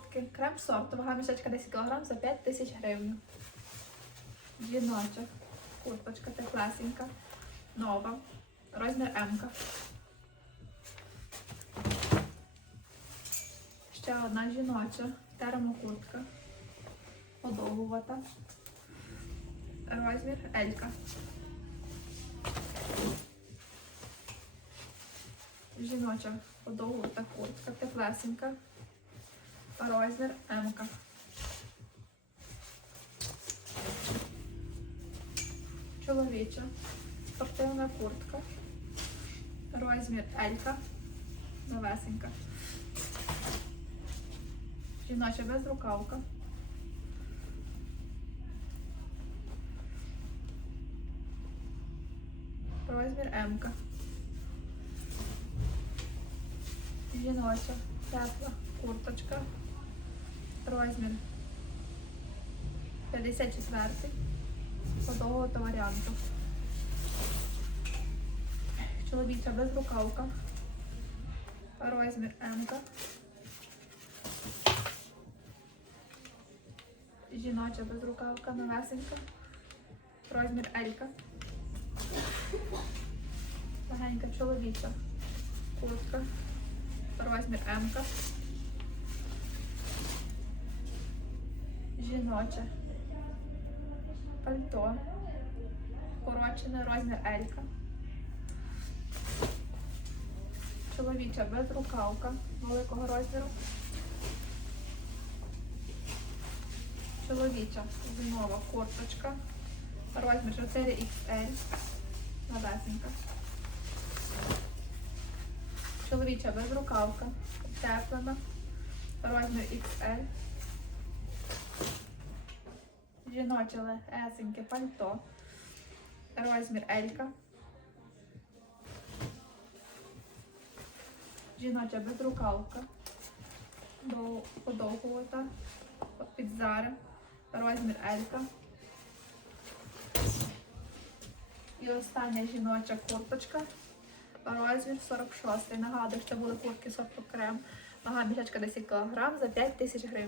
Крем сорту, вага мішечка 10 кг за 5 тисяч гривень. Жіноча курточка теплесенька, нова, розмір М. Ще одна жіноча термокуртка, подовгувата, розмір L. Жіноча подовгувата куртка, теплесенька, розмір М. Чоловіча спортивна куртка, розмір L, новесенька. Жіноча безрукавка. Розмір М. Жіноча тепла курточка. Розмір 54 подовгого та варіанту. Чоловіча безрукавка. Розмір М. Жіноча безрукавка новесенька. Розмір L. Легенька чоловіча куртка. Розмір М. Жіноче. Пальто. Коротчене розмір L. Чоловіча безрукавка великого розміру. Чоловіча зимова курточка. Розмір 4XL. Новесенька. Чоловіча безрукавка. Теплена. Розмір XL. Жіноче легесеньке пальто. Розмір L. Жіноча безрукавка. Дов- Подовгувата. Під зари. Розмір L. І остання жіноча курточка. Розмір 46. Нагадую, що це були куртки сорту крем. Вага мішечка 10 кг за 5 тисяч гривень.